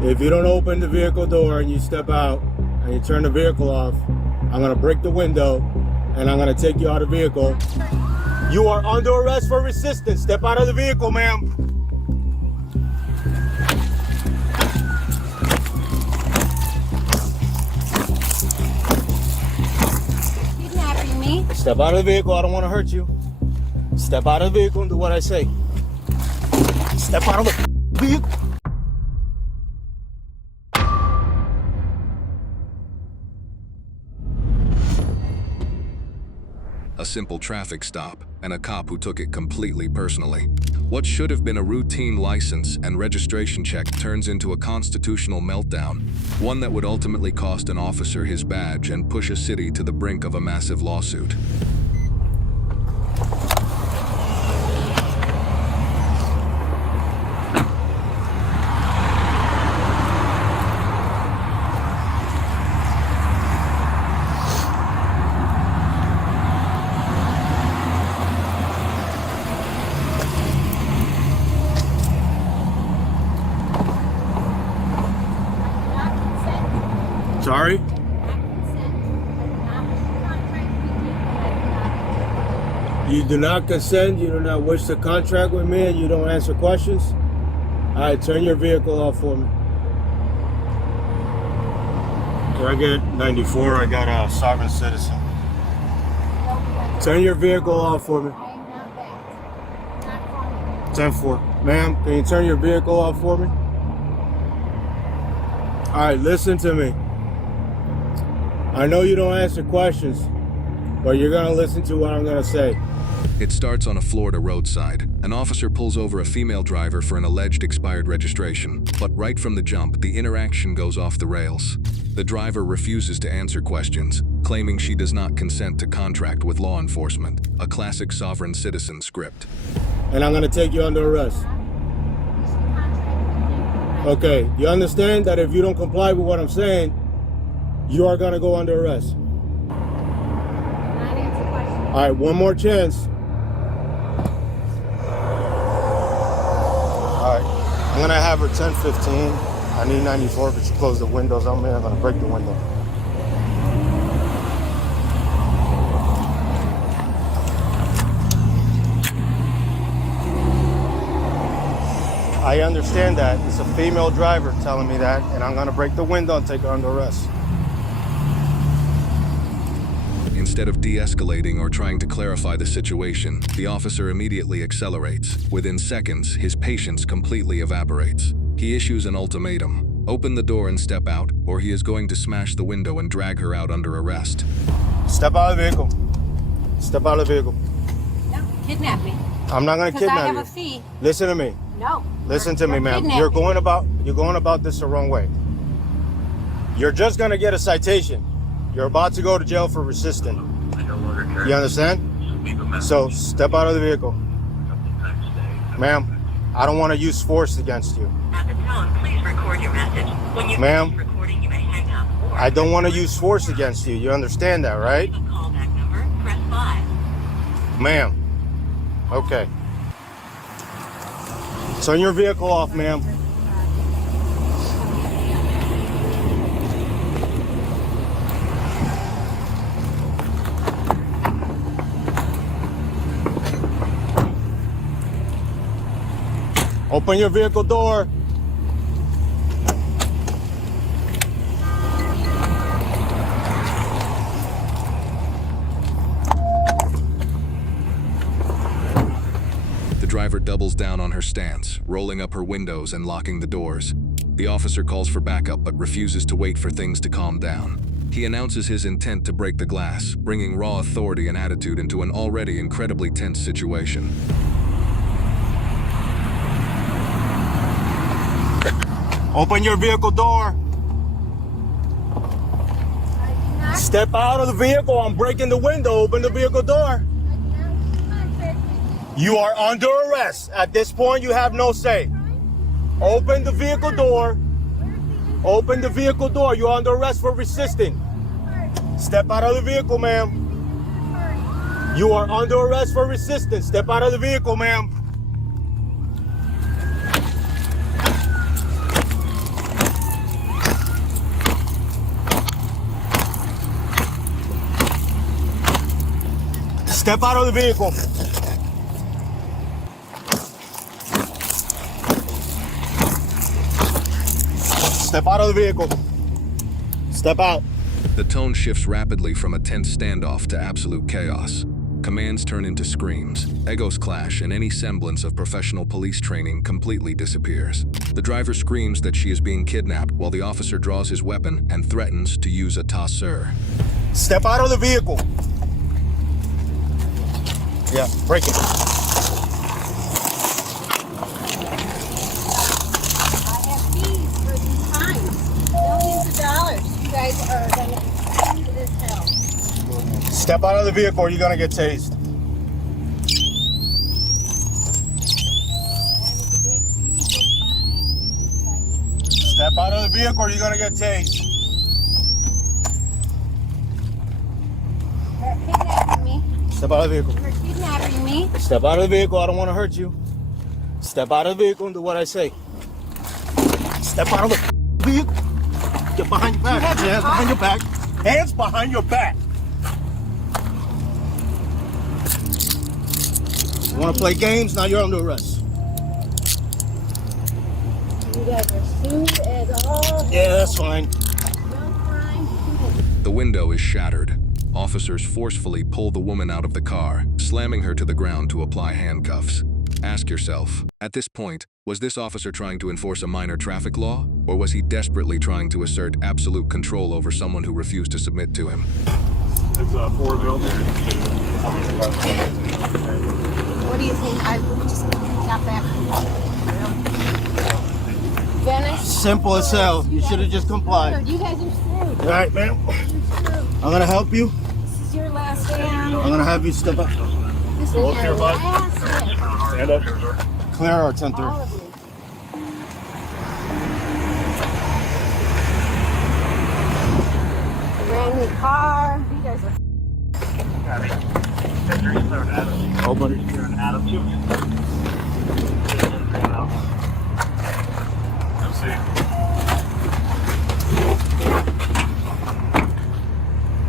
If you don't open the vehicle door and you step out and you turn the vehicle off, I'm gonna break the window and I'm gonna take you out of the vehicle. You are under arrest for resistance. Step out of the vehicle, ma'am. Kidnapping me? Step out of the vehicle, I don't wanna hurt you. Step out of the vehicle and do what I say. Step out of the vehicle. A simple traffic stop, and a cop who took it completely personally. What should have been a routine license and registration check turns into a constitutional meltdown, one that would ultimately cost an officer his badge and push a city to the brink of a massive lawsuit. Sorry? You do not consent, you do not wish to contract with me, and you don't answer questions? All right, turn your vehicle off for me. Can I get 94? I got a sovereign citizen. Turn your vehicle off for me. 10-4. Ma'am, can you turn your vehicle off for me? All right, listen to me. I know you don't answer questions, but you're gonna listen to what I'm gonna say. It starts on a Florida roadside. An officer pulls over a female driver for an alleged expired registration. But right from the jump, the interaction goes off the rails. The driver refuses to answer questions, claiming she does not consent to contract with law enforcement. A classic sovereign citizen script. And I'm gonna take you under arrest. Okay, you understand that if you don't comply with what I'm saying, you are gonna go under arrest. All right, one more chance. All right, I'm gonna have her 10-15. I need 94, but you close the windows on me. I'm gonna break the window. I understand that. It's a female driver telling me that, and I'm gonna break the window and take her under arrest. Instead of de-escalating or trying to clarify the situation, the officer immediately accelerates. Within seconds, his patience completely evaporates. He issues an ultimatum: open the door and step out, or he is going to smash the window and drag her out under arrest. Step out of the vehicle. Step out of the vehicle. No, kidnap me. I'm not gonna Because I kidnap have you. a fee. Listen to me. No. Listen to me, ma'am. kidnapping. You're going about this the wrong way. You're just gonna get a citation. You're about to go to jail for resisting. You understand? So step out of the vehicle. Ma'am, I don't want to use force against you. At the tone, please record your message. When you Ma'am, finish recording, you may hang up. I don't want to use force against you. You understand that, right? A callback number, press 5. Ma'am. Okay. Turn your vehicle off, ma'am. Open your vehicle door. The driver doubles down on her stance, rolling up her windows and locking the doors. The officer calls for backup but refuses to wait for things to calm down. He announces his intent to break the glass, bringing raw authority and attitude into an already incredibly tense situation. Open your vehicle door. Step out of the vehicle. I'm breaking the window. Open the vehicle door. You are under arrest. At this point, you have no say. Open the vehicle door. Open the vehicle door. You're under arrest for resisting. Step out of the vehicle, ma'am. You are under arrest for resistance. Step out of the vehicle, ma'am. Step out of the vehicle. Step out of the vehicle. Step out. The tone shifts rapidly from a tense standoff to absolute chaos. Commands turn into screams, egos clash, and any semblance of professional police training completely disappears. The driver screams that she is being kidnapped while the officer draws his weapon and threatens to use a tasser. Step out of the vehicle. Yeah, break it. I have fees for these fines. Millions of dollars. You guys are going to be sued as hell. Step out of the vehicle or you're gonna get tased. Step out of the vehicle or you're gonna get tased. You're kidnapping me. Step out of the vehicle. You're kidnapping me. Step out of the vehicle. I don't want to hurt you. Step out of the vehicle and do what I say. Step out of the vehicle. Get behind your back. Hands behind your back. Hands behind your back. You want to play games? Now you're under arrest. You guys are sued as all. Yeah, that's fine. No crime committed. The window is shattered. Officers forcefully pull the woman out of the car, slamming her to the ground to apply handcuffs. Ask yourself, at this point, was this officer trying to enforce a minor traffic law, or was he desperately trying to assert absolute control over someone who refused to submit to him? It's a four-wheel. What do you think? I just got back. Dennis? Simple as hell. You should have just complied. You guys are screwed. All right, man. You're screwed. I'm gonna help you. This is your last stand. I'm gonna have you step up. This is your last stand. Stand up. Clear our All 10-3. of you. Brand new car. You guys are. Open.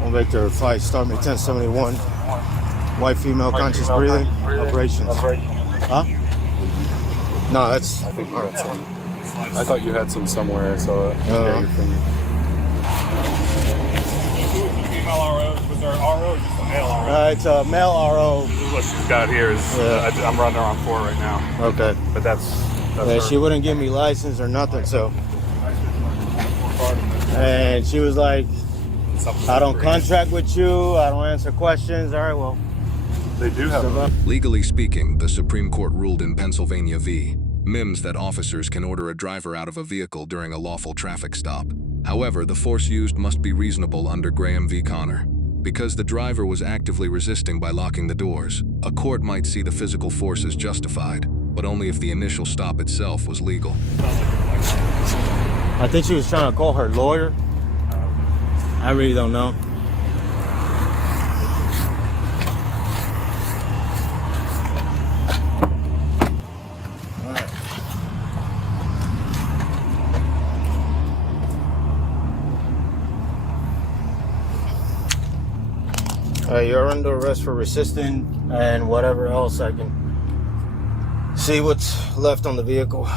One Victor 5, start me 1071. White female, conscious breathing. Operations. Huh? No, that's. I thought you had some somewhere, so Uh, female RO. Was there an RO or just a male RO? it's a male RO. What she's got here is I'm running her on 4 right now, Okay. but that's Yeah, her. she wouldn't give me license or nothing, so. And she was like, I don't contract with you, I don't answer questions. All right, well. They do have a Legally speaking, the Supreme Court ruled in Pennsylvania v. Mims that officers can order a driver out of a vehicle during a lawful traffic stop. However, the force used must be reasonable under Graham v. Connor. Because the driver was actively resisting by locking the doors, a court might see the physical force as justified, but only if the initial stop itself was legal. I think she was trying to call her lawyer. I really don't know. You're under arrest for resisting and whatever else I can see what's left on the vehicle.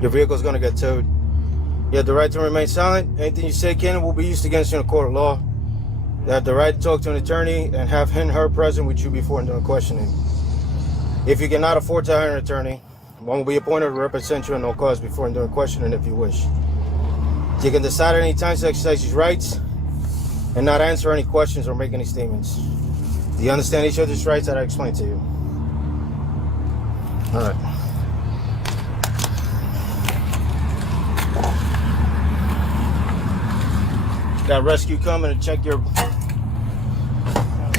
Your vehicle's gonna get towed. You have the right to remain silent. Anything you say can and will be used against you in a court of law. You have the right to talk to an attorney and have him or her present with you before and during questioning. If you cannot afford to hire an attorney, one will be appointed to represent you at no cost before and during questioning if you wish. You can decide at any time to exercise your rights and not answer any questions or make any statements. Do you understand each other's rights that I explained to you? All right. Got rescue coming to check your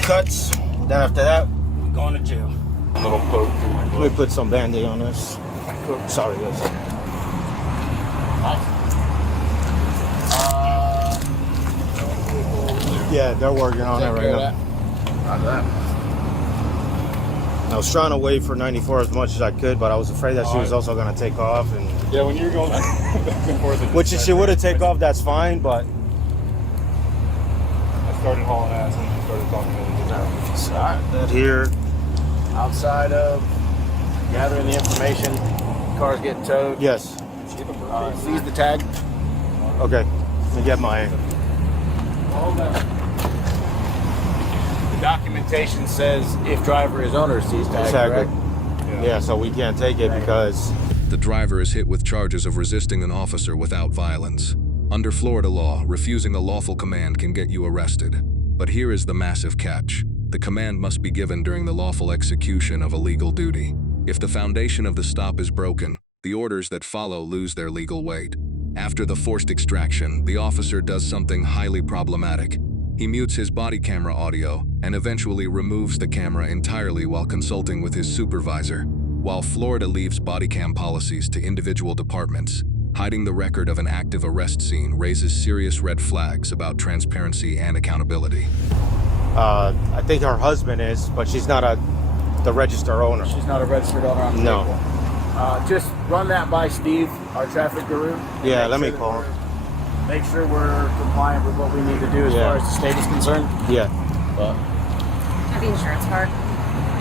cuts. Then after that, we're going to jail. little poke through my Let me put some Band-Aid on this. Sorry, guys. Yeah, they're working on it right now. I was trying to wait for 94 as much as I could, but I was afraid that she was also going to take off. And Yeah, when you're going back and forth, which if she would have taken off, that's fine, but I started hauling ass and started talking to me. That here, outside of gathering the information, cars getting towed. Yes. Seize the tag. Okay. Let me get my. The documentation says if driver is owner, seize tag. Exactly. Correct? Yeah, so we can't take it because. The driver is hit with charges of resisting an officer without violence. Under Florida law, refusing a lawful command can get you arrested. But here is the massive catch. The command must be given during the lawful execution of a legal duty. If the foundation of the stop is broken, the orders that follow lose their legal weight. After the forced extraction, the officer does something highly problematic. He mutes his body camera audio and eventually removes the camera entirely while consulting with his supervisor. While Florida leaves body cam policies to individual departments, hiding the record of an active arrest scene raises serious red flags about transparency and accountability. I think her husband is, but she's not the register owner. She's not a registered owner on the No. vehicle. Just run that by Steve, our traffic guru. Yeah, Make let me sure call that him. Make sure we're compliant with what we need to do as Yeah. far as the state is concerned. Yeah. But Have the insurance card.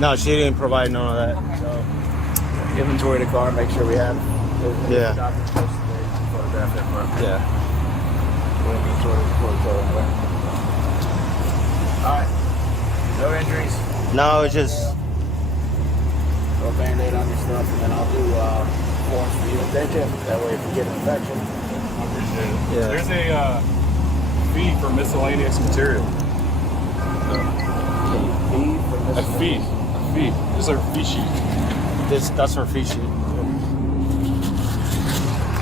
No, she didn't provide none of that. so inventory the car, make sure we have Yeah. the documentation there, photograph that front. Yeah. Inventory before we go anywhere. All right. No injuries. No, it's just. Throw a Band-Aid on your stuff, and then I'll do forms for you to take it. That way, if you get an infection. I appreciate it. Yeah. There's a fee for miscellaneous material. A fee. This is our fee sheet. That's her fee sheet.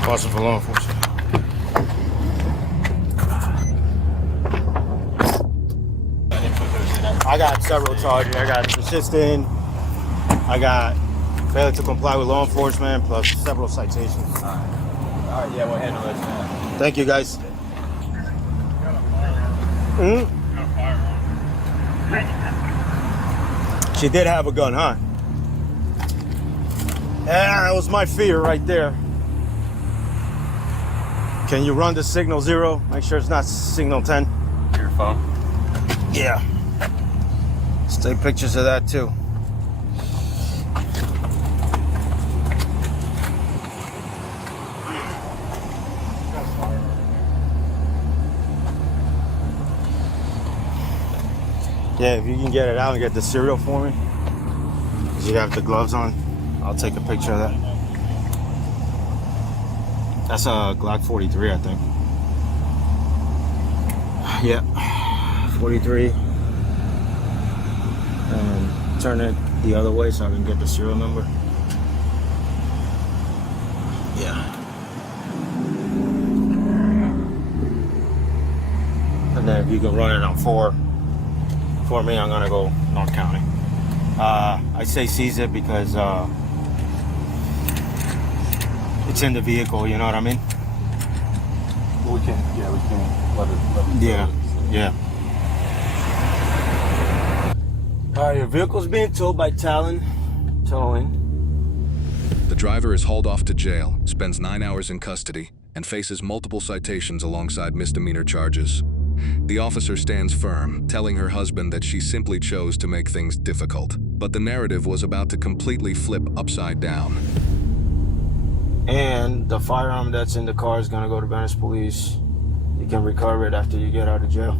Also for law enforcement. I got several charges. I got resisting. I got failure to comply with law enforcement, plus several citations. All right, yeah, we'll handle this now. Thank you, guys. Mhm. Got a firearm. She did have a gun, huh? Yeah, that was my fear right there. Can you run the signal 0? Make sure it's not signal 10. Your phone. Yeah. Let's take pictures of that too. Yeah, if you can get it out and get the serial for me, because you have the gloves on, I'll take a picture of that. That's a Glock 43, I think. Yeah, 43. And turn it the other way so I can get the serial number. Yeah. And then if you can run it on 4 for me, I'm gonna go North County. I say seize it because it's in the vehicle, you know what I mean? We can't let it. Yeah, yeah. Your vehicle's being towed by Talon Towing. The driver is hauled off to jail, spends 9 hours in custody, and faces multiple citations alongside misdemeanor charges. The officer stands firm, telling her husband that she simply chose to make things difficult. But the narrative was about to completely flip upside down. And the firearm that's in the car is gonna go to Venice Police. You can recover it after you get out of jail.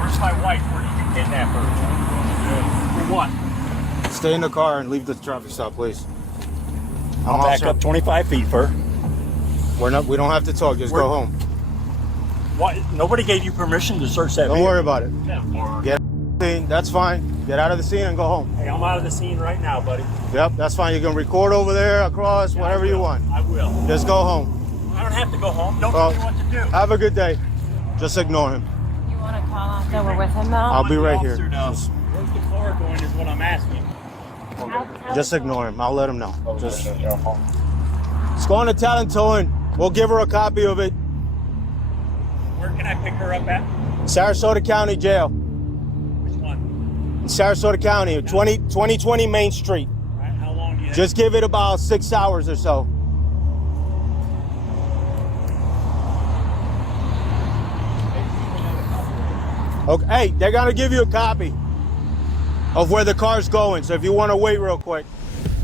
Where's my wife? Where did you kidnap her? For what? Stay in the car and leave the traffic stop, please. I'll back up 25 feet, Fur. We don't have to talk. Just go home. What? Nobody gave you permission to search that Don't vehicle. worry about it. Get out of the scene. That's fine. Get out of the scene and go home. Hey, I'm out of the scene right now, buddy. Yep, that's fine. You can record over there, across, Yeah, whatever I you will. want. I will. Just go home. I don't have to go home. Don't Well, tell me what to do. Have a good day. Just ignore him. You want to call after we're with him now? I'll be right here. Officer knows. Where's the car going is what I'm asking. Just ignore him. I'll let him know. Just go on to Talon Towing. We'll give her a copy of it. Where can I pick her up at? Sarasota County Jail. Which one? In Sarasota County, 2020 Main Street. All right, how long do you have? Just give it about 6 hours or so. Okay, hey, they're gonna give you a copy of where the car's going, so if you wanna wait real quick.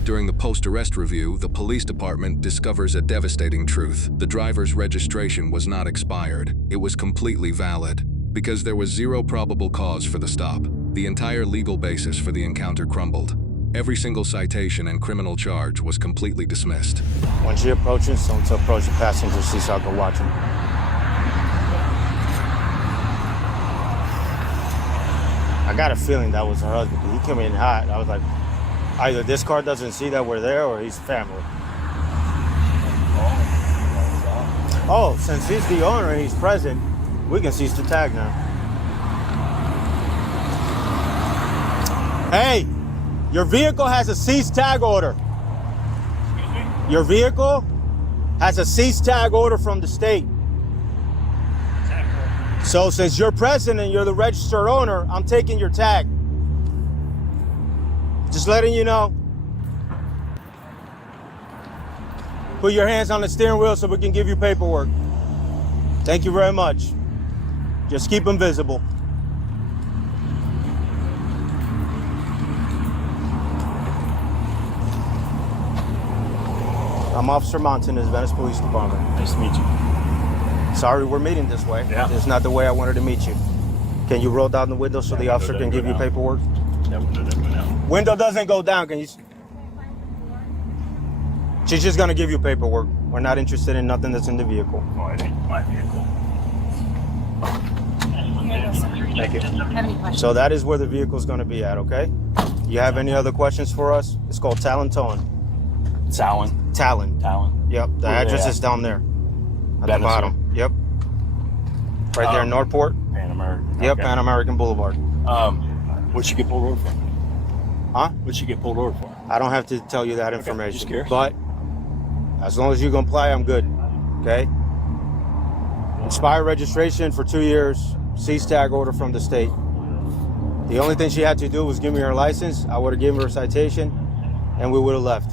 During the post-arrest review, the police department discovers a devastating truth. The driver's registration was not expired. It was completely valid. Because there was zero probable cause for the stop, the entire legal basis for the encounter crumbled. Every single citation and criminal charge was completely dismissed. When she approaches, someone to approach the passenger seat so I can watch him. I got a feeling that was her husband, because he came in hot. I was like, either this car doesn't see that we're there or he's family. Oh, since he's the owner and he's present, we can cease the tag now. Hey, your vehicle has a cease tag order. Your vehicle has a cease tag order from the state. So since you're present and you're the registered owner, I'm taking your tag. Just letting you know. Put your hands on the steering wheel so we can give you paperwork. Thank you very much. Just keep them visible. I'm Officer Montanez, Venice Police Department. Nice to meet you. Sorry we're meeting this way. Yeah. It's not the way I wanted to meet you. Can you roll down the window so the officer can give you paperwork? Window doesn't go down, can you? She's just gonna give you paperwork. We're not interested in nothing that's in the vehicle. Oh, it ain't my vehicle. Thank you. Have any questions? So that is where the vehicle's gonna be at, okay? You have any other questions for us? It's called Talon Towing. Talon. Talon. Talon. Yep, the Where are they address at? is down there. At the Venice, bottom. Yep. Right there in Northport. Pan American. Yep, Okay. Pan American Boulevard. What'd she get pulled over for? Huh? What'd she get pulled over for? I don't have to tell you that information. just curious. But as long as you comply, I'm good. Okay? Expired registration for 2 years, cease tag order from the state. The only thing she had to do was give me her license. I would have given her a citation and we would have left.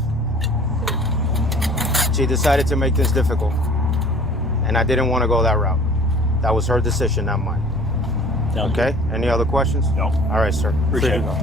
She decided to make this difficult. And I didn't want to go that route. That was her decision, not mine. Sounds Okay? Any other questions? No. All right, sir. Appreciate Free to it. go.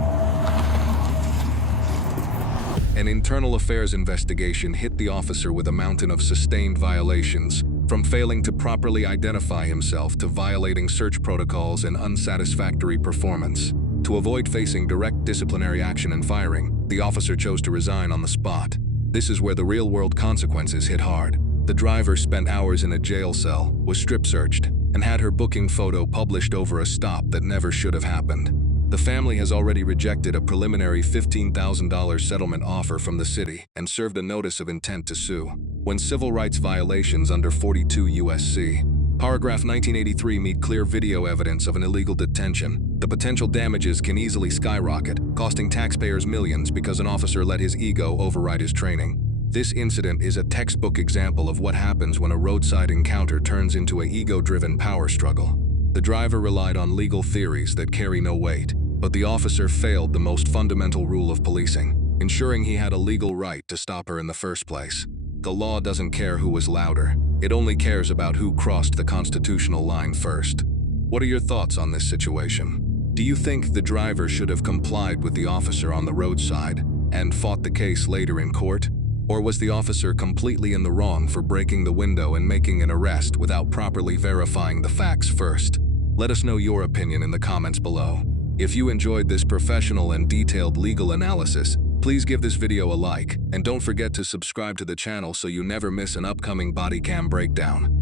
An internal affairs investigation hit the officer with a mountain of sustained violations, from failing to properly identify himself to violating search protocols and unsatisfactory performance. To avoid facing direct disciplinary action and firing, the officer chose to resign on the spot. This is where the real-world consequences hit hard. The driver spent hours in a jail cell, was strip-searched, and had her booking photo published over a stop that never should have happened. The family has already rejected a preliminary $15,000 settlement offer from the city and served a notice of intent to sue. When civil rights violations under 42 U.S.C. Paragraph 1983 meet clear video evidence of an illegal detention, the potential damages can easily skyrocket, costing taxpayers millions because an officer let his ego override his training. This incident is a textbook example of what happens when a roadside encounter turns into an ego-driven power struggle. The driver relied on legal theories that carry no weight, but the officer failed the most fundamental rule of policing, ensuring he had a legal right to stop her in the first place. The law doesn't care who was louder. It only cares about who crossed the constitutional line first. What are your thoughts on this situation? Do you think the driver should have complied with the officer on the roadside and fought the case later in court? Or was the officer completely in the wrong for breaking the window and making an arrest without properly verifying the facts first? Let us know your opinion in the comments below. If you enjoyed this professional and detailed legal analysis, please give this video a like, and don't forget to subscribe to the channel so you never miss an upcoming body cam breakdown.